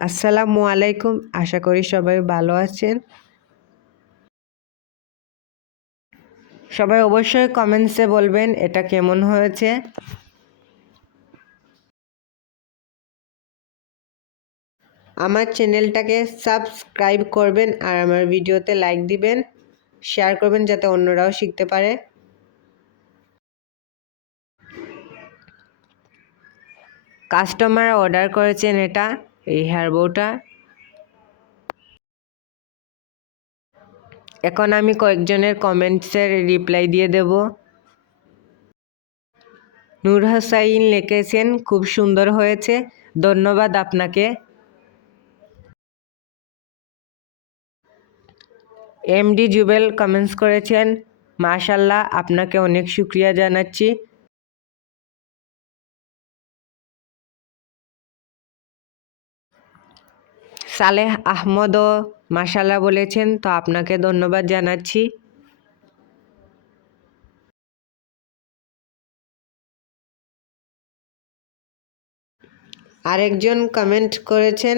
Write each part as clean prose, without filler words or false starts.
আসসালামু আলাইকুম, আশা করি সবাই ভালো আছেন। সবাই অবশ্যই কমেন্টসে বলবেন এটা কেমন হয়েছে। আমার চ্যানেলটাকে সাবস্ক্রাইব করবেন আর আমার ভিডিওতে লাইক দিবেন, শেয়ার করবেন যাতে অন্যরাও শিখতে পারে। কাস্টমার অর্ডার করেছেন এই হেয়ার বউটা। এখন আমি কয়েকজনের কমেন্টসের রিপ্লাই দিয়ে দেব। নূর হোসাইন লিখেছেন খুব সুন্দর হয়েছে, ধন্যবাদ আপনাকে। এমডি জুবেল কমেন্টস করেছেন মাশাআল্লাহ, আপনাকে অনেক শুকরিয়া জানাচ্ছি। সালেহ আহমদও মাশাআল্লাহ বলেছেন, তো আপনাকে ধন্যবাদ জানাচ্ছি। আরেকজন কমেন্ট করেছেন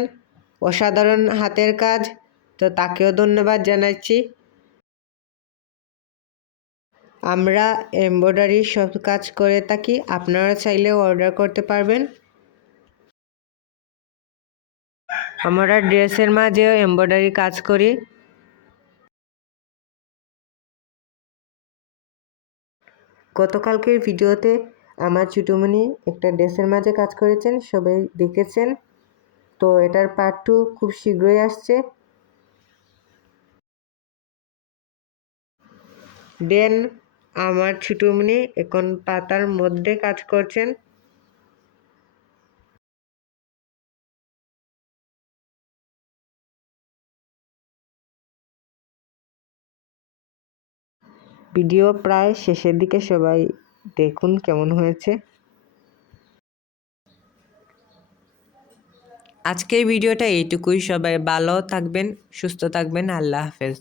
অসাধারণ হাতের কাজ, তো তাকেও ধন্যবাদ জানাচ্ছি। আমরা এমব্রয়ডারি সব কাজ করে থাকি, আপনারা চাইলে অর্ডার করতে পারবেন। আমরা ড্রেসের মাঝেও এমব্রয়ডারি কাজ করি। গতকালকের ভিডিওতে আমার ছোটমণি একটা ড্রেসের মাঝে কাজ করেছেন, সবাই দেখেছেন। তো এটার পার্ট 2 খুব শীঘ্রই আসছে। দেন আমার ছোটমণি এখন পাতার মধ্যে কাজ করছেন। ভিডিও প্রায় শেষের দিকে, সবাই দেখুন কেমন হয়েছে। আজকের ভিডিওটা এইটুকুই। সবাই ভালো থাকবেন, সুস্থ থাকবেন। আল্লাহ হাফেজ।